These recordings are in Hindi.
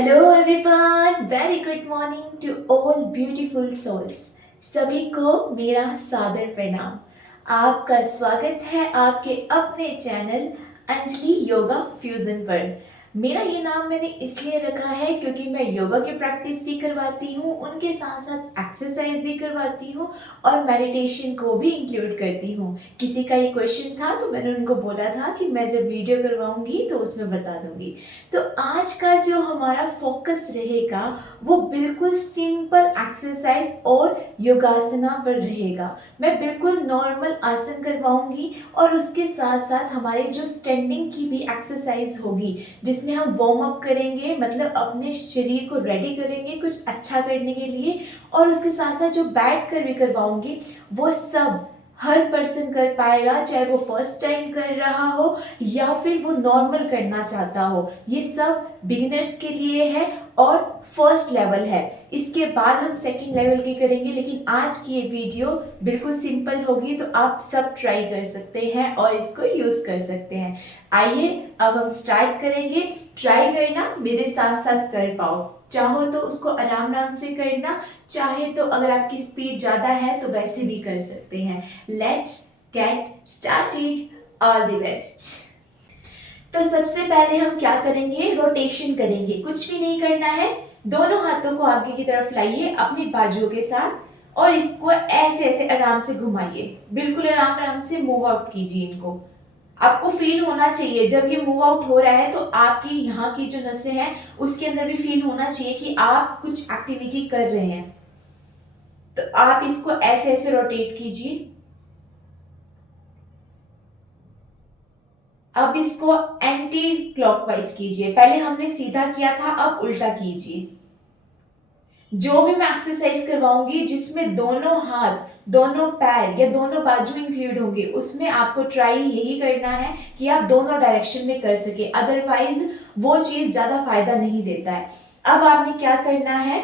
Hello everyone, very good morning to all beautiful souls. सभी को मेरा सादर प्रणाम। आपका स्वागत है आपके अपने चैनल अंजलि योगा फ्यूजन पर। मेरा ये नाम मैंने इसलिए रखा है क्योंकि मैं योगा की प्रैक्टिस भी करवाती हूँ, उनके साथ साथ एक्सरसाइज भी करवाती हूँ और मेडिटेशन को भी इंक्लूड करती हूँ। किसी का ये क्वेश्चन था तो मैंने उनको बोला था कि मैं जब वीडियो करवाऊंगी तो उसमें बता दूंगी। तो आज का जो हमारा फोकस रहेगा वो बिल्कुल सिंपल एक्सरसाइज और योगासना पर रहेगा। मैं बिल्कुल नॉर्मल आसन करवाऊंगी और उसके साथ साथ हमारे जो स्टैंडिंग की भी एक्सरसाइज होगी जिसमें हम वार्म अप करेंगे, मतलब अपने शरीर को रेडी करेंगे कुछ अच्छा करने के लिए। और उसके साथ साथ जो बैठ कर भी करवाऊंगी वो सब हर पर्सन कर पाएगा, चाहे वो फर्स्ट टाइम कर रहा हो या फिर वो नॉर्मल करना चाहता हो। ये सब बिगिनर्स के लिए है और फर्स्ट लेवल है। इसके बाद हम सेकंड लेवल की करेंगे, लेकिन आज की ये वीडियो बिल्कुल सिंपल होगी तो आप सब ट्राई कर सकते हैं और इसको यूज कर सकते हैं। आइए अब हम स्टार्ट करेंगे। ट्राई करना, मेरे साथ साथ कर पाओ। चाहो तो उसको आराम आराम से करना, चाहे तो अगर आपकी स्पीड ज़्यादा है तो वैसे भी कर सकते हैं। Let's get started. All the best. तो सबसे पहले हम क्या करेंगे, रोटेशन करेंगे। कुछ भी नहीं करना है, दोनों हाथों को आगे की तरफ लाइए अपनी बाजुओं के साथ और इसको ऐसे ऐसे आराम से घुमाइए। बिल्कुल आराम आराम से मूव आउट कीजिए इनको। आपको फील होना चाहिए जब ये मूव आउट हो रहा है तो आपकी यहाँ की जो नसें हैं उसके अंदर भी फील होना चाहिए कि आप कुछ एक्टिविटी कर रहे हैं। तो आप इसको ऐसे ऐसे रोटेट कीजिए। अब इसको एंटी क्लॉकवाइज कीजिए। पहले हमने सीधा किया था, अब उल्टा कीजिए। जो भी मैं एक्सरसाइज करवाऊंगी जिसमें दोनों हाथ, दोनों पैर या दोनों बाजू इंक्लूड होंगे, उसमें आपको ट्राई यही करना है कि आप दोनों डायरेक्शन में कर सके, अदरवाइज वो चीज ज्यादा फायदा नहीं देता है। अब आपने क्या करना है,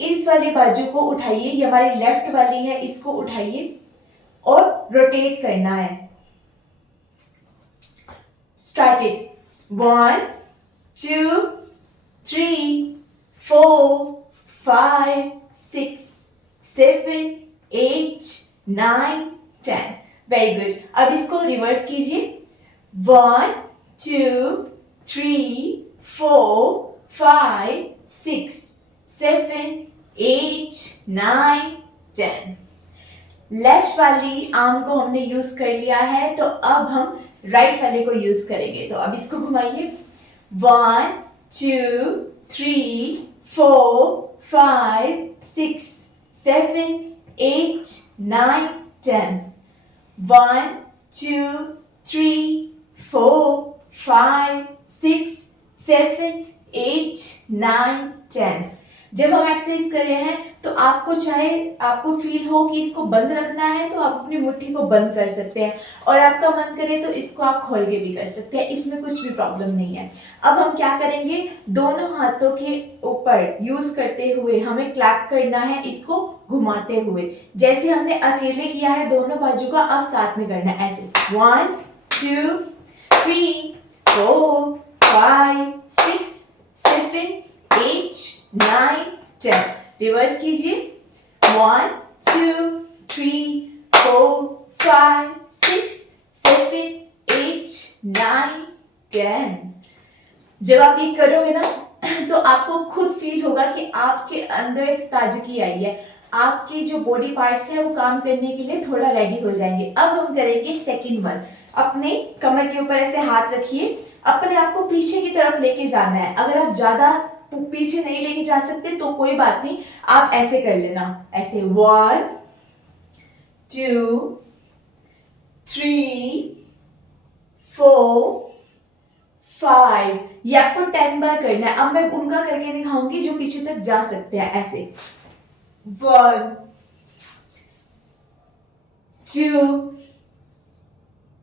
इस वाली बाजू को उठाइए, ये हमारी लेफ्ट वाली है, इसको उठाइए और रोटेट करना है। Start it. 1 2 3 4 5 6 7 8 9 10। Very good. अब इसको रिवर्स कीजिए। 1 2 3 4 5 6 7 8 9 10। लेफ्ट वाली आर्म को हमने यूज कर लिया है, तो अब हम राइट वाले को यूज करेंगे। तो अब इसको घुमाइए। 1 2 3 4 5 6 7 8 9 10। 1 2 3 4 5 6 7 8 9 10। जब हम एक्सरसाइज कर रहे हैं तो आपको चाहे आपको फील हो कि इसको बंद रखना है तो आप अपनी मुट्ठी को बंद कर सकते हैं, और आपका मन करे तो इसको आप खोल के भी कर सकते हैं, इसमें कुछ भी प्रॉब्लम नहीं है। अब हम क्या करेंगे, दोनों हाथों के ऊपर यूज करते हुए हमें क्लैप करना है, इसको घुमाते हुए। जैसे हमने अकेले किया है दोनों बाजू का, अब साथ में करना है ऐसे। 1 2 3 4 5 6 7 8 9 10। रिवर्स कीजिए। 1 2 3 4 5 6 7 8 9 10। जब आप ये करोगे ना तो आपको खुद फील होगा कि आपके अंदर एक ताजगी आई है, आपकी जो बॉडी पार्ट्स है वो काम करने के लिए थोड़ा रेडी हो जाएंगे। अब हम करेंगे सेकंड वन। अपने कमर के ऊपर ऐसे हाथ रखिए, अपने आप को पीछे की तरफ लेके जाना है। अगर आप ज्यादा पीछे नहीं लेके जा सकते तो कोई बात नहीं, आप ऐसे कर लेना, ऐसे 1 2 3 4 5। ये आपको 10 बार करना है। अब मैं उनका करके दिखाऊंगी जो पीछे तक जा सकते हैं, ऐसे 1 2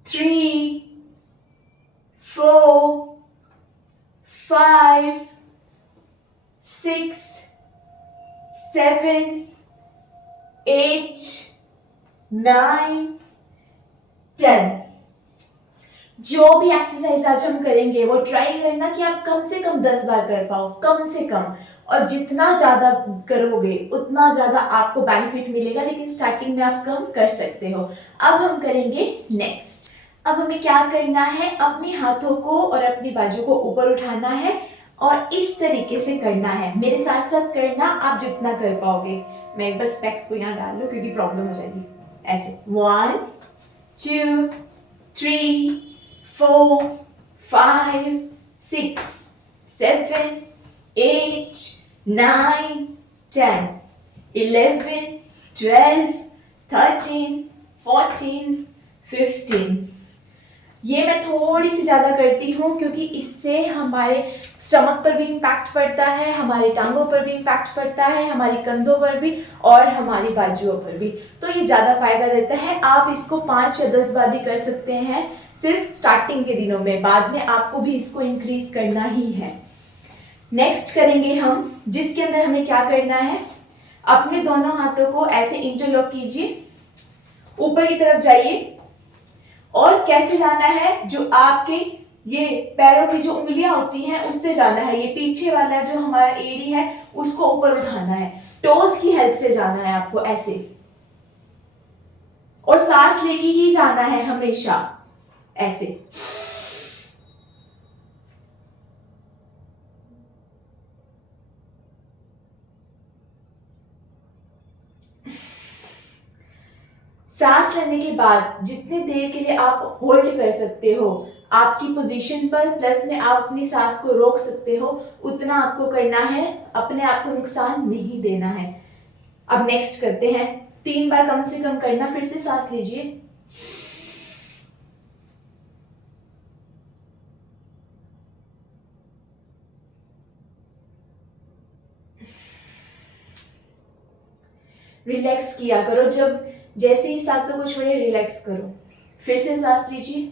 3 4 5 6 7 8 9 10। जो भी एक्सरसाइज आज हम करेंगे वो ट्राई करना कि आप कम से कम 10 बार कर पाओ, कम से कम। और जितना ज्यादा करोगे उतना ज्यादा आपको बेनिफिट मिलेगा, लेकिन स्टार्टिंग में आप कम कर सकते हो। अब हम करेंगे नेक्स्ट। अब हमें क्या करना है, अपने हाथों को और अपनी बाजू को ऊपर उठाना है और इस तरीके से करना है। मेरे साथ साथ करना, आप जितना कर पाओगे। मैं एक बार स्पेक्स को यहाँ डाल लूँ क्योंकि प्रॉब्लम हो जाएगी। ऐसे 1 2 3 4 5 6 7 8 9 10 11 12 13 14 15। ये मैं थोड़ी सी ज़्यादा करती हूँ क्योंकि इससे हमारे स्टमक पर भी इम्पैक्ट पड़ता है, हमारे टांगों पर भी इम्पैक्ट पड़ता है, हमारी कंधों पर भी और हमारी बाजुओं पर भी। तो ये ज़्यादा फायदा देता है। आप इसको 5 या 10 बार भी कर सकते हैं सिर्फ स्टार्टिंग के दिनों में, बाद में आपको भी इसको इंक्रीज करना ही है। नेक्स्ट करेंगे हम, जिसके अंदर हमें क्या करना है, अपने दोनों हाथों को ऐसे इंटरलॉक कीजिए, ऊपर की तरफ जाइए और कैसे जाना है, जो आपके ये पैरों की जो उंगलियां होती हैं उससे जाना है। ये पीछे वाला जो हमारा एड़ी है उसको ऊपर उठाना है, टोस की हेल्प से जाना है आपको ऐसे, और सांस लेके ही जाना है हमेशा ऐसे। सांस लेने के बाद जितनी देर के लिए आप होल्ड कर सकते हो आपकी पोजीशन पर, प्लस में आप अपनी सांस को रोक सकते हो, उतना आपको करना है। अपने आप को नुकसान नहीं देना है। अब नेक्स्ट करते हैं, 3 बार कम से कम करना। फिर से सांस लीजिए, रिलैक्स किया करो। जब जैसे ही सांसों को छोड़े रिलैक्स करो। फिर से सांस लीजिए,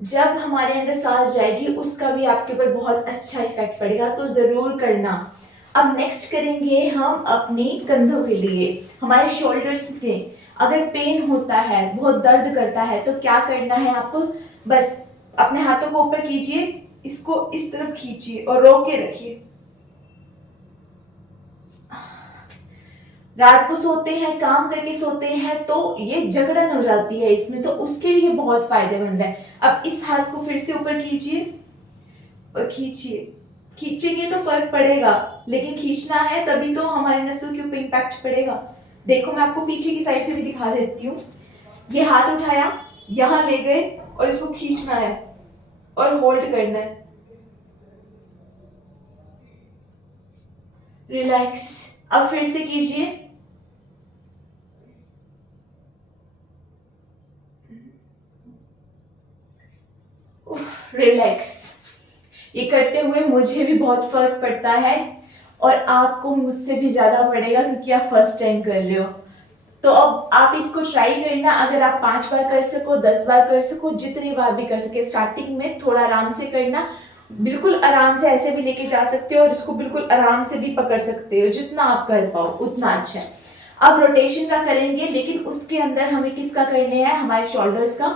जब हमारे अंदर सांस जाएगी उसका भी आपके ऊपर बहुत अच्छा इफेक्ट पड़ेगा, तो जरूर करना। अब नेक्स्ट करेंगे हम अपनी कंधों के लिए। हमारे शोल्डर्स में अगर पेन होता है, बहुत दर्द करता है, तो क्या करना है आपको, बस अपने हाथों को ऊपर कीजिए, इसको इस तरफ खींचिए और रोक के रखिए। रात को सोते हैं, काम करके सोते हैं, तो ये जकड़न हो जाती है इसमें, तो उसके लिए बहुत फायदेमंद है। अब इस हाथ को फिर से ऊपर कीजिए और खींचिए। खींचेंगे तो फर्क पड़ेगा, लेकिन खींचना है तभी तो हमारे नसों के ऊपर इम्पैक्ट पड़ेगा। देखो मैं आपको पीछे की साइड से भी दिखा देती हूँ। ये हाथ उठाया, यहाँ ले गए और इसको खींचना है और होल्ड करना है। रिलैक्स। अब फिर से कीजिए, रिलैक्स। ये करते हुए मुझे भी बहुत फर्क पड़ता है और आपको मुझसे भी ज्यादा पड़ेगा क्योंकि आप फर्स्ट टाइम कर रहे हो। तो अब आप इसको ट्राई करना। अगर आप 5 बार कर सको, 10 बार कर सको, जितनी बार भी कर सके। स्टार्टिंग में थोड़ा आराम से करना, बिल्कुल आराम से ऐसे भी लेके जा सकते हो और इसको बिल्कुल आराम से भी पकड़ सकते हो। जितना आप कर पाओ उतना अच्छा है। अब रोटेशन का करेंगे, लेकिन उसके अंदर हमें किसका करने हैं, हमारे शोल्डर्स का।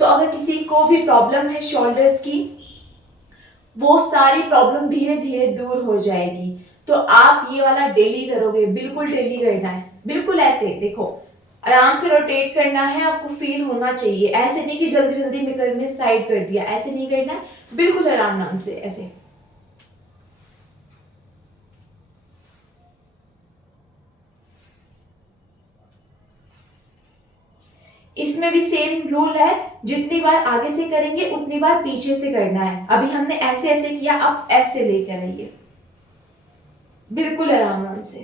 तो अगर किसी को भी प्रॉब्लम है शोल्डर्स की, वो सारी प्रॉब्लम धीरे धीरे दूर हो जाएगी। तो आप ये वाला डेली करोगे, बिल्कुल डेली करना है। बिल्कुल ऐसे देखो, आराम से रोटेट करना है, आपको फील होना चाहिए। ऐसे नहीं कि जल्दी जल्दी में करने साइड कर दिया, ऐसे नहीं करना है। बिल्कुल आराम आराम से ऐसे। इसमें भी सेम रूल है, जितनी बार आगे से करेंगे उतनी बार पीछे से करना है। अभी हमने ऐसे ऐसे किया, अब ऐसे लेकर आइए, बिल्कुल आराम आराम से।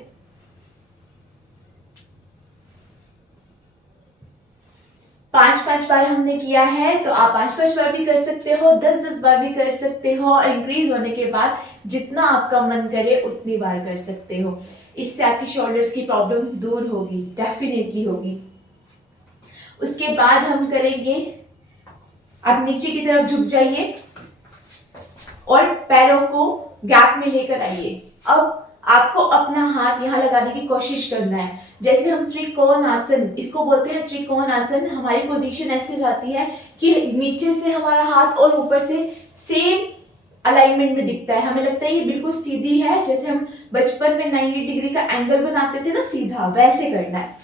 5-5 बार हमने किया है, तो आप 5-5 बार भी कर सकते हो, 10-10 बार भी कर सकते हो। और इंक्रीज होने के बाद जितना आपका मन करे उतनी बार कर सकते हो। इससे आपकी शोल्डर्स की प्रॉब्लम दूर होगी, डेफिनेटली होगी। उसके बाद हम करेंगे, आप नीचे की तरफ झुक जाइए और पैरों को गैप में लेकर आइए। अब आपको अपना हाथ यहाँ लगाने की कोशिश करना है। जैसे हम त्रिकोण आसन, इसको बोलते हैं त्रिकोण आसन। हमारी पोजीशन ऐसे जाती है कि नीचे से हमारा हाथ और ऊपर से सेम अलाइनमेंट में दिखता है। हमें लगता है ये बिल्कुल सीधी है, जैसे हम बचपन में 90 डिग्री का एंगल बनाते थे ना सीधा, वैसे करना है।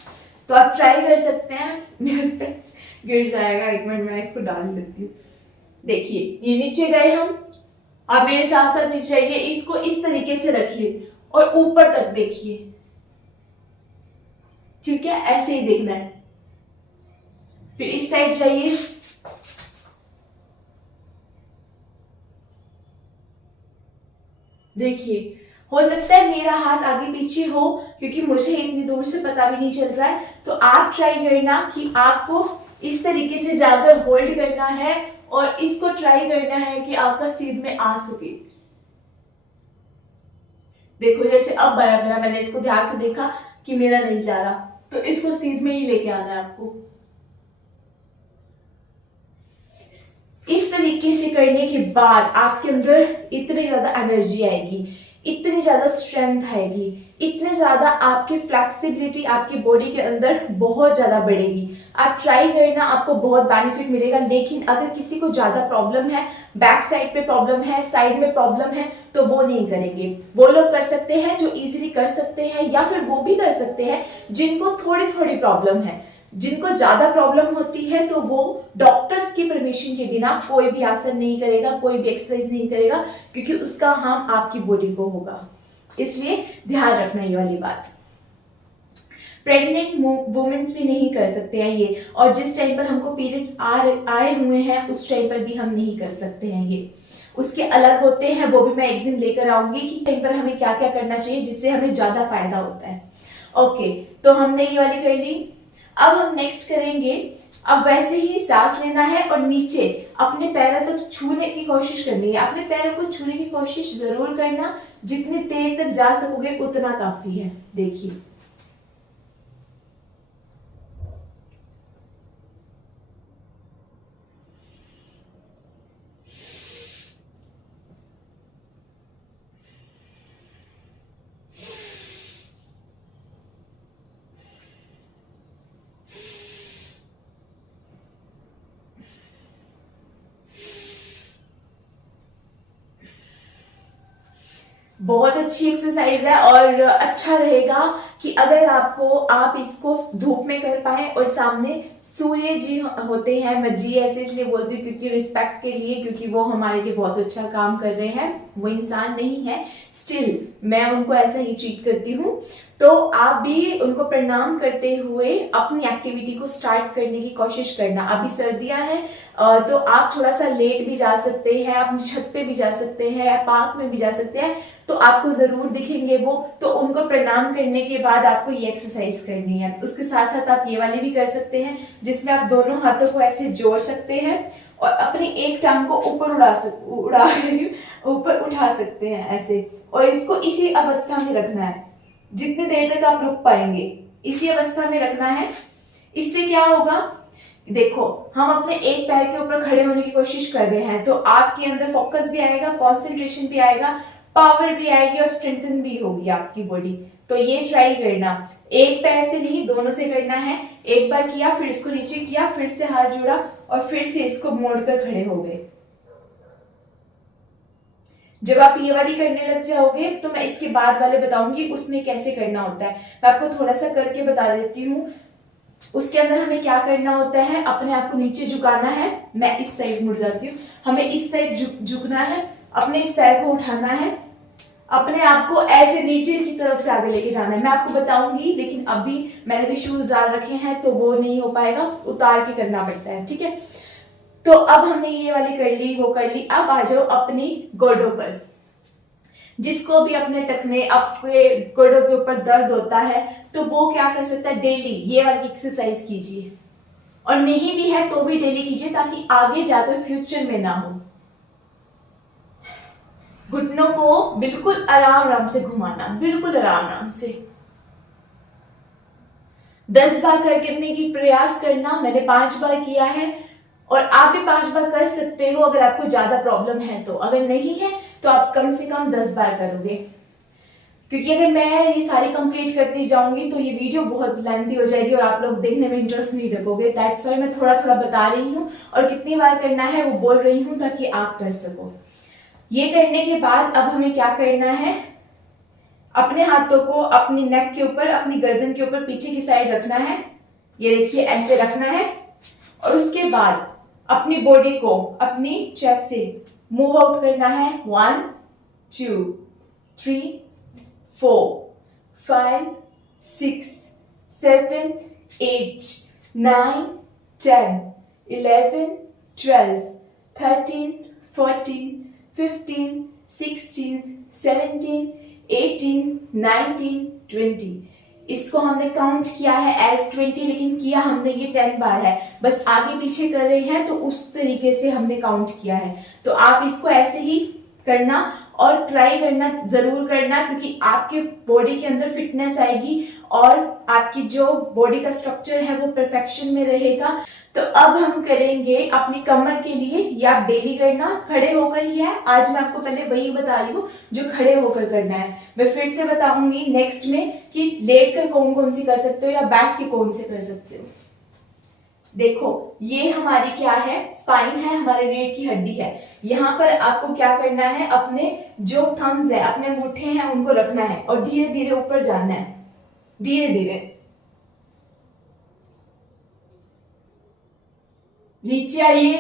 तो आप ट्राई कर सकते हैं। मेरा स्पेक्स गिर जाएगा, एक मिनट मैं इसको डाल देती हूँ। देखिए ये नीचे गए हम, आप मेरे साथ साथ नीचे आइए, इसको इस तरीके से रखिए और ऊपर तक देखिए, ठीक है, ऐसे ही देखना है। फिर इस साइड जाइए, देखिए हो सकता है मेरा हाथ आगे पीछे हो क्योंकि मुझे इतनी दूर से पता भी नहीं चल रहा है। तो आप ट्राई करना कि आपको इस तरीके से जाकर होल्ड करना है और इसको ट्राई करना है कि आपका सीध में आ सके। देखो जैसे अब बराबर, मैंने इसको ध्यान से देखा कि मेरा नहीं जा रहा, तो इसको सीध में ही लेके आना है आपको। इस तरीके से करने के बाद आपके अंदर इतनी ज्यादा एनर्जी आएगी, इतनी ज्यादा स्ट्रेंथ आएगी, इतने ज्यादा आपकी फ्लेक्सिबिलिटी आपकी बॉडी के अंदर बहुत ज्यादा बढ़ेगी। आप ट्राई करना, आपको बहुत बेनिफिट मिलेगा। लेकिन अगर किसी को ज्यादा प्रॉब्लम है, बैक साइड पे प्रॉब्लम है, साइड में प्रॉब्लम है, तो वो नहीं करेंगे। वो लोग कर सकते हैं जो इजीली कर सकते हैं, या फिर वो भी कर सकते हैं जिनको थोड़ी थोड़ी प्रॉब्लम है। जिनको ज्यादा प्रॉब्लम होती है तो वो डॉक्टर्स की परमिशन के बिना कोई भी आसन नहीं करेगा, कोई भी एक्सरसाइज नहीं करेगा, क्योंकि उसका हार्म आपकी बॉडी को होगा। इसलिए ध्यान रखना ये वाली बात। प्रेग्नेंट वुमेन्स भी नहीं कर सकते हैं ये, और जिस टाइम पर हमको पीरियड्स आए हुए हैं उस टाइम पर भी हम नहीं कर सकते हैं ये। उसके अलग होते हैं, वो भी मैं एक दिन लेकर आऊंगी कि टाइम पर हमें क्या क्या करना चाहिए जिससे हमें ज्यादा फायदा होता है। ओके, तो हमने ये वाली कर ली। अब हम नेक्स्ट करेंगे, अब वैसे ही सांस लेना है और नीचे अपने पैरों तक छूने की कोशिश करनी है। अपने पैरों को छूने की कोशिश जरूर करना, जितनी देर तक जा सकोगे उतना काफी है। देखिए बहुत अच्छी एक्सरसाइज है और अच्छा रहेगा कि अगर आप इसको धूप में कर पाए और सामने सूर्य जी होते हैं। मैं जी ऐसे इसलिए बोलती हूँ क्योंकि रिस्पेक्ट के लिए, क्योंकि वो हमारे लिए बहुत अच्छा काम कर रहे हैं। वो इंसान नहीं है, स्टिल मैं उनको ऐसा ही ट्रीट करती हूँ। तो आप भी उनको प्रणाम करते हुए अपनी एक्टिविटी को स्टार्ट करने की कोशिश करना। अभी सर्दियां हैं तो आप थोड़ा सा लेट भी जा सकते हैं, अपनी छत पे भी जा सकते हैं, पार्क में भी जा सकते हैं, तो आपको जरूर दिखेंगे वो। तो उनको प्रणाम करने के बाद आपको ये एक्सरसाइज करनी है। उसके साथ साथ आप ये वाली भी कर सकते हैं जिसमें आप दोनों हाथों को ऐसे जोड़ सकते हैं और अपनी एक टांग को ऊपर ऊपर उठा सकते हैं ऐसे, और इसको इसी अवस्था में रखना है जितनी देर तक आप रुक पाएंगे, इसी अवस्था में रखना है। इससे क्या होगा, देखो हम अपने एक पैर के ऊपर खड़े होने की कोशिश कर रहे हैं, तो आपके अंदर फोकस भी आएगा, कंसंट्रेशन भी आएगा, पावर भी आएगी और स्ट्रेंथन भी होगी आपकी बॉडी। तो ये ट्राई करना, एक पैर से नहीं दोनों से करना है। एक बार किया, फिर इसको नीचे किया, फिर से हाथ जोड़ा और फिर से इसको मोड़कर खड़े हो गए। जब आप ये वाली करने लग जाओगे तो मैं इसके बाद वाले बताऊंगी उसमें कैसे करना होता है। मैं आपको थोड़ा सा करके बता देती हूँ। उसके अंदर हमें क्या करना होता है, अपने आप को नीचे झुकाना है। मैं इस साइड मुड़ जाती हूँ, हमें इस साइड झुकना है, अपने इस पैर को उठाना है, अपने आप को ऐसे नीचे की तरफ से आगे लेके जाना है। मैं आपको बताऊंगी, लेकिन अभी मैंने भी शूज डाल रखे हैं तो वो नहीं हो पाएगा, उतार के करना पड़ता है, ठीक है। तो अब हमने ये वाली कर ली, वो कर ली। अब आ जाओ अपनी गोडों पर। जिसको भी अपने टखने, आपके गोडों के ऊपर दर्द होता है तो वो क्या कर सकता है, डेली ये वाली एक्सरसाइज कीजिए, और नहीं भी है तो भी डेली कीजिए ताकि आगे जाकर फ्यूचर में ना हो। घुटनों को बिल्कुल आराम आराम से घुमाना, बिल्कुल आराम आराम से। 10 बार करने की प्रयास करना। मैंने 5 बार किया है और आप भी 5 बार कर सकते हो अगर आपको ज्यादा प्रॉब्लम है तो। अगर नहीं है तो आप कम से कम 10 बार करोगे, क्योंकि अगर मैं ये सारी कंप्लीट करती जाऊंगी तो ये वीडियो बहुत लेंथी हो जाएगी और आप लोग देखने में इंटरेस्ट नहीं रखोगे। दैट्स वाई मैं थोड़ा थोड़ा बता रही हूँ और कितनी बार करना है वो बोल रही हूँ ताकि आप कर सको। ये करने के बाद अब हमें क्या करना है, अपने हाथों को अपनी नेक के ऊपर, अपनी गर्दन के ऊपर पीछे की साइड रखना है। ये देखिए ऐसे रखना है और उसके बाद अपनी बॉडी को अपनी चेस्ट से मूव आउट करना है। 1 2 3 4 5 6 7 8 9 10 11 12 13 14 15 16 17 18 19 20। इसको हमने काउंट किया है एज 20, लेकिन किया हमने ये 10 बार है, बस आगे पीछे कर रहे हैं तो उस तरीके से हमने काउंट किया है। तो आप इसको ऐसे ही करना और ट्राई करना, जरूर करना, क्योंकि आपके बॉडी के अंदर फिटनेस आएगी और आपकी जो बॉडी का स्ट्रक्चर है वो परफेक्शन में रहेगा। तो अब हम करेंगे अपनी कमर के लिए, ये आप डेली करना, खड़े होकर ही है। आज मैं आपको पहले वही बता रही हूँ जो खड़े होकर करना है। मैं फिर से बताऊंगी नेक्स्ट में कि लेट कर कौन कौन सी कर सकते हो या बैठ के कौन से कर सकते हो। देखो ये हमारी क्या है, स्पाइन है, हमारे रीढ़ की हड्डी है। यहाँ पर आपको क्या करना है, अपने जो थम्स है, अपने अंगूठे हैं उनको रखना है और धीरे धीरे ऊपर जाना है, धीरे धीरे नीचे आइए,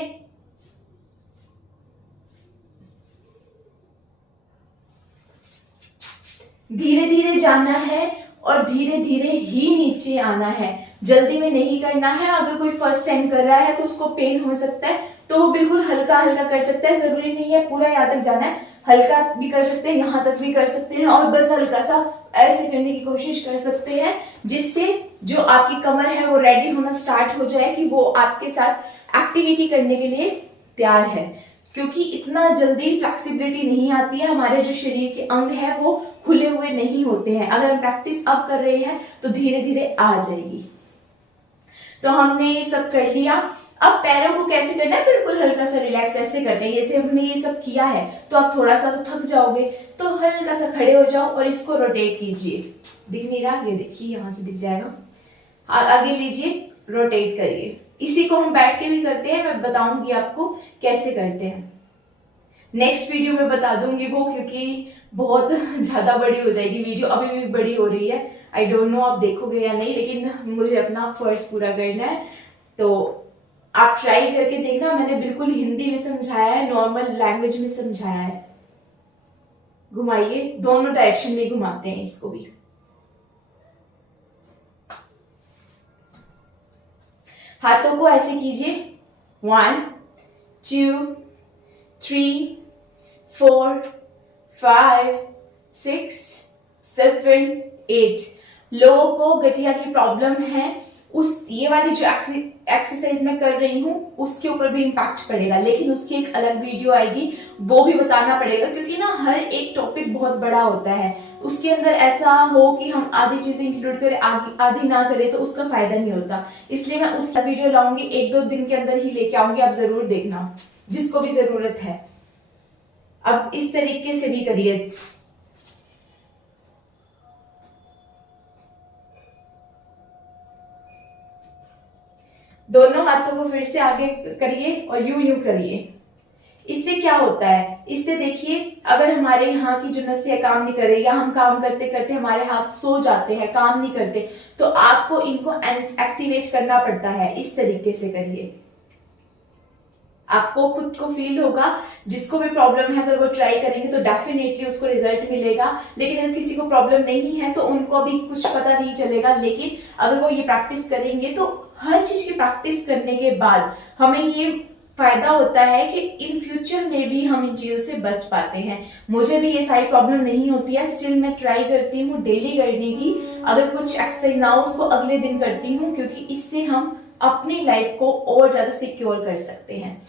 धीरे धीरे जाना है और धीरे धीरे ही नीचे आना है। जल्दी में नहीं करना है। अगर कोई फर्स्ट टाइम कर रहा है तो उसको पेन हो सकता है, तो वो बिल्कुल हल्का हल्का कर सकता है, जरूरी नहीं है पूरा यहाँ तक जाना है। हल्का भी कर सकते हैं, यहाँ तक भी कर सकते हैं और बस हल्का सा ऐसे करने की कोशिश कर सकते हैं, जिससे जो आपकी कमर है वो रेडी होना स्टार्ट हो जाए कि वो आपके साथ एक्टिविटी करने के लिए तैयार है। क्योंकि इतना जल्दी फ्लेक्सिबिलिटी नहीं आती है, हमारे जो शरीर के अंग है वो खुले हुए नहीं होते हैं। अगर हम प्रैक्टिस अब कर रहे हैं तो धीरे धीरे आ जाएगी। तो हमने ये सब कर लिया। अब पैरों को कैसे करना है, बिल्कुल हल्का सा रिलैक्स ऐसे करते हैं। जैसे हमने ये सब किया है तो आप थोड़ा सा तो थक जाओगे, तो हल्का सा खड़े हो जाओ और इसको रोटेट कीजिए। दिख नहीं रहा, ये देखिए यहाँ से दिख जाएगा। आगे लीजिए, रोटेट करिए। इसी को हम बैठ के भी करते हैं, मैं बताऊंगी आपको कैसे करते हैं। नेक्स्ट वीडियो में बता दूंगी वो, क्योंकि बहुत ज्यादा बड़ी हो जाएगी वीडियो, अभी भी बड़ी हो रही है। आई डोंट नो आप देखोगे या नहीं, लेकिन मुझे अपना फर्ज पूरा करना है। तो आप ट्राई करके देखना, मैंने बिल्कुल हिंदी में समझाया है, नॉर्मल लैंग्वेज में समझाया है। घुमाइए, दोनों डायरेक्शन में घुमाते हैं इसको भी। हाथों को ऐसे कीजिए, 1 2 3 4 5 6 7 8। लोगों को गठिया की प्रॉब्लम है, उस ये वाली जो एक्सरसाइज मैं कर रही हूँ उसके ऊपर भी इम्पैक्ट पड़ेगा, लेकिन उसकी एक अलग वीडियो आएगी, वो भी बताना पड़ेगा। क्योंकि ना हर एक टॉपिक बहुत बड़ा होता है, उसके अंदर ऐसा हो कि हम आधी चीजें इंक्लूड करें आधी ना करें तो उसका फायदा नहीं होता। इसलिए मैं उसका वीडियो लाऊंगी, 1-2 दिन के अंदर ही लेके आऊंगी, आप जरूर देखना जिसको भी जरूरत है। अब इस तरीके से भी करिए। दोनों हाथों को फिर से आगे करिए और यूं करिए। इससे क्या होता है, इससे देखिए अगर हमारे यहाँ की जो नसें काम नहीं कर रही या हम काम करते करते हमारे हाथ सो जाते हैं, काम नहीं करते, तो आपको इनको एक्टिवेट करना पड़ता है। इस तरीके से करिए, आपको खुद को फील होगा। जिसको भी प्रॉब्लम है अगर वो ट्राई करेंगे तो डेफिनेटली उसको रिजल्ट मिलेगा। लेकिन अगर किसी को प्रॉब्लम नहीं है तो उनको अभी कुछ पता नहीं चलेगा, लेकिन अगर वो ये प्रैक्टिस करेंगे तो हर चीज की प्रैक्टिस करने के बाद हमें ये फायदा होता है कि इन फ्यूचर में भी हम इन चीजों से बच पाते हैं। मुझे भी ये सारी प्रॉब्लम नहीं होती है, स्टिल मैं ट्राई करती हूँ डेली करने की। अगर कुछ एक्सरसाइज ना हो उसको अगले दिन करती हूँ, क्योंकि इससे हम अपनी लाइफ को और ज्यादा सिक्योर कर सकते हैं।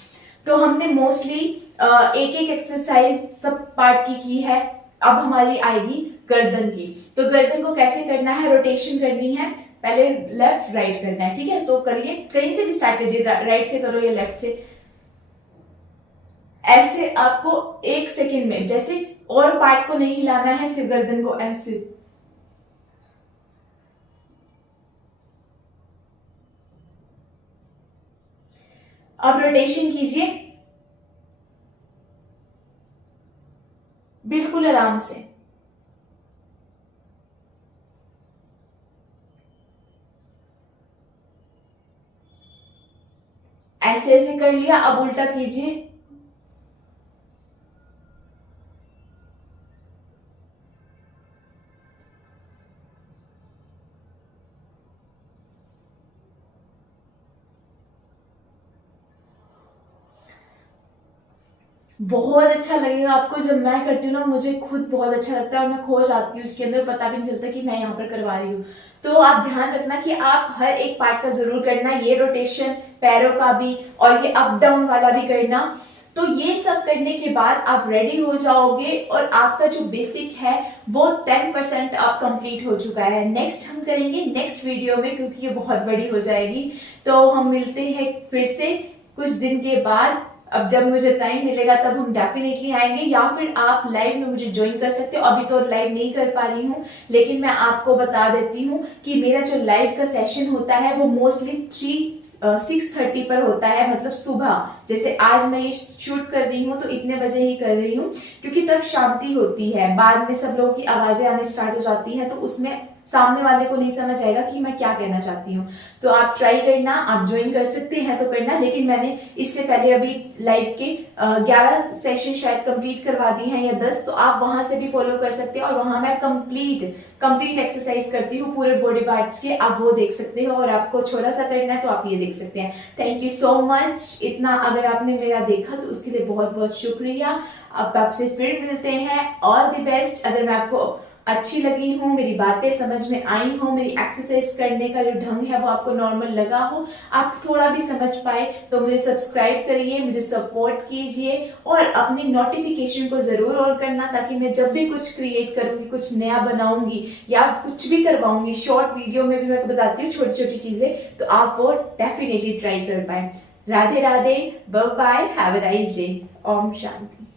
तो हमने मोस्टली एक एक एक्सरसाइज सब पार्ट की है। अब हमारी आएगी गर्दन की। तो गर्दन को कैसे करना है, रोटेशन करनी है। पहले लेफ्ट राइट करना है, ठीक है। तो करिए, कहीं से भी स्टार्ट कीजिए, राइट से करो या लेफ्ट से। ऐसे आपको 1 सेकेंड में, जैसे और पार्ट को नहीं हिलाना है, सिर्फ गर्दन को ऐसे। अब रोटेशन कीजिए बिल्कुल आराम से। ऐसे ऐसे कर लिया, अब उल्टा कीजिए। बहुत अच्छा लगेगा आपको। जब मैं करती हूँ ना, मुझे खुद बहुत अच्छा लगता है और मैं खो जाती हूँ इसके अंदर, पता भी नहीं चलता कि मैं यहाँ पर करवा रही हूँ। तो आप ध्यान रखना कि आप हर एक पार्ट का जरूर करना, ये रोटेशन पैरों का भी और ये अप डाउन वाला भी करना। तो ये सब करने के बाद आप रेडी हो जाओगे और आपका जो बेसिक है वो 10% आप कंप्लीट हो चुका है। नेक्स्ट हम करेंगे नेक्स्ट वीडियो में, क्योंकि ये बहुत बड़ी हो जाएगी। तो हम मिलते हैं फिर से कुछ दिन के बाद। अब जब मुझे टाइम मिलेगा तब हम डेफिनेटली आएंगे, या फिर आप लाइव में मुझे ज्वाइन कर सकते हो। अभी तो लाइव नहीं कर पा रही हूँ, लेकिन मैं आपको बता देती हूँ कि मेरा जो लाइव का सेशन होता है वो मोस्टली 6:30 पर होता है, मतलब सुबह। जैसे आज मैं ये शूट कर रही हूँ तो इतने बजे ही कर रही हूँ, क्योंकि तब शांति होती है। बाद में सब लोगों की आवाजें आने स्टार्ट हो जाती हैं, तो उसमें सामने वाले को नहीं समझ आएगा कि मैं क्या कहना चाहती हूँ। तो आप ट्राई करना, आप ज्वाइन कर सकते हैं तो करना। लेकिन मैंने इससे पहले अभी लाइव के 11 सेशन शायद कंप्लीट करवा दी हैं या 10, तो आप वहां से भी फॉलो कर सकते हैं। और वहां मैं कंप्लीट एक्सरसाइज करती हूँ पूरे बॉडी पार्ट्स के, आप वो देख सकते हो। और आपको छोटा सा करना है तो आप ये देख सकते हैं। Thank you so much. इतना अगर आपने मेरा देखा तो उसके लिए बहुत बहुत शुक्रिया। अब आपसे फिर मिलते हैं। All the best. अगर मैं आपको अच्छी लगी हूँ, मेरी बातें समझ में आई हो, मेरी एक्सरसाइज करने का जो ढंग है वो आपको नॉर्मल लगा हो, आप थोड़ा भी समझ पाए, तो मुझे सब्सक्राइब करिए, मुझे सपोर्ट कीजिए और अपनी नोटिफिकेशन को जरूर ऑन करना, ताकि मैं जब भी कुछ क्रिएट करूंगी, कुछ नया बनाऊंगी या कुछ भी करवाऊंगी, शॉर्ट वीडियो में भी मैं बताती हूँ छोटी छोटी चीजें, तो आप वो डेफिनेटली ट्राई कर पाए। Radhe Radhe, bye bye, have a nice day. ओम शांति।